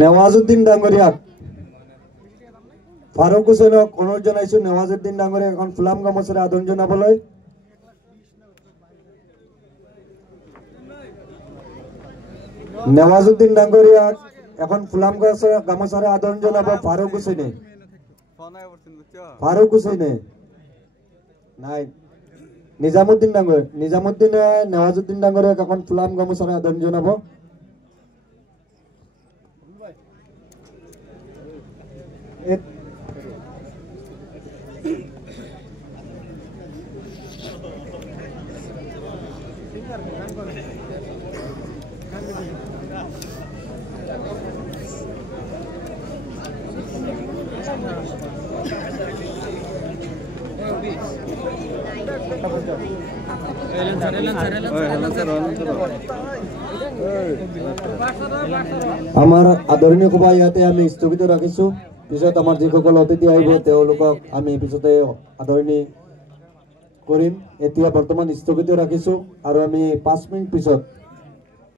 নেৱাজুদ্দিন ডাঙৰীয়াক ফাৰুক হুছেইনক অনুৰোধ জনাইছো নেৱাজুদ্দিন ডাঙৰীয়াক এখন ফুলাম গামোচাৰে আদৰণি জনাবলৈ নেৱাজুদ্দিন ডাঙৰীয়াক এখন ফুলাম গামোচাৰে আদৰণি জনাব ফাৰুক হুছেইনে নাই নিজামুদ্দিনে নেৱাজুদ্দিন ডাঙৰীয়াক এখন ফুলাম গামোচাৰে আদৰণি জনাব আমাৰ আদৰণীয় সভা ইয়াতে আমি স্থগিত ৰাখিছো পিছত আমাৰ যিসকল অতিথি আহিব তেওঁলোকক আমি পিছতে আদৰণি কৰিম এতিয়া বৰ্তমান স্থগিত ৰাখিছো আৰু আমি 5 মিনিট পিছত